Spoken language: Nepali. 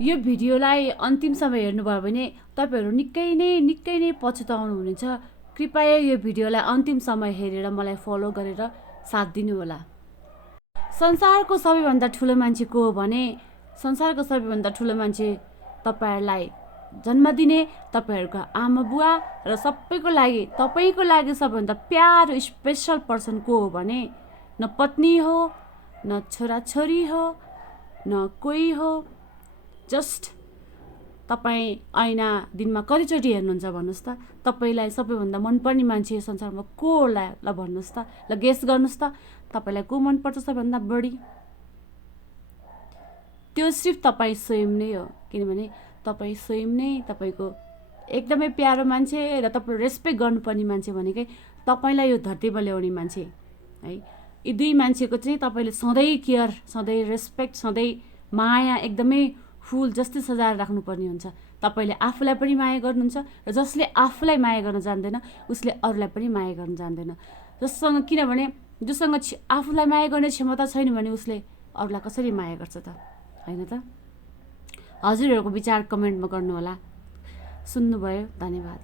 यो भिडियोलाई अन्तिमसम्म हेर्नुभयो भने तपाईहरु निकै नै पछुताउनु हुनेछ। कृपया यो भिडियोलाई अन्तिमसम्म हेरेर मलाई फलो गरेर साथ दिनु होला। संसारको सबैभन्दा ठुलो मान्छे को हो भने संसारको सबैभन्दा ठुलो मान्छे तपाईहरुलाई जन्म दिने तपाईहरुको आमा बुवा र सबैको लागि तपाईको लागि सबैभन्दा प्यारो स्पेशल पर्सन को हो भने न पत्नी हो न छोराछोरी हो न कोही हो। जस्ट तपाई ऐना दिनमा कतिचोटि हेर्नुहुन्छ भन्नुस् त? तपाईलाई सबैभन्दा मनपर्ने मान्छे संसारमा को होला ल भन्नुस् त? ल गेस गर्नुस् त तपाईलाई को मन पर्छ सबैभन्दा बढी? त्यो सिर्फ तपाई स्वयं नै हो, किनभने तपाई स्वयं नै तपाईको एकदमै प्यारो मान्छे र तपाईले रेस्पेक्ट गर्नुपर्ने मान्छे भनेकै तपाईलाई यो धरतीमा ल्याउने मान्छे है। यी दुई मान्छेको चाहिँ तपाईले सधैँ केयर, सधैँ रेस्पेक्ट, सधैँ माया एकदमै फुल जस्तै सजाएर राख्नुपर्ने हुन्छ। तपाईले आफूलाई पनि माया गर्नुहुन्छ र जसले आफूलाई माया गर्न जान्दैन उसले अरूलाई पनि माया गर्न जान्दैन। जससँग किनभने जोसँग आफूलाई माया गर्ने क्षमता छैन भने उसले अरूलाई कसरी माया गर्छ त, हैन त? हजुरहरुको विचार कमेन्टमा गर्नु होला। सुन्नुभयो, धन्यवाद।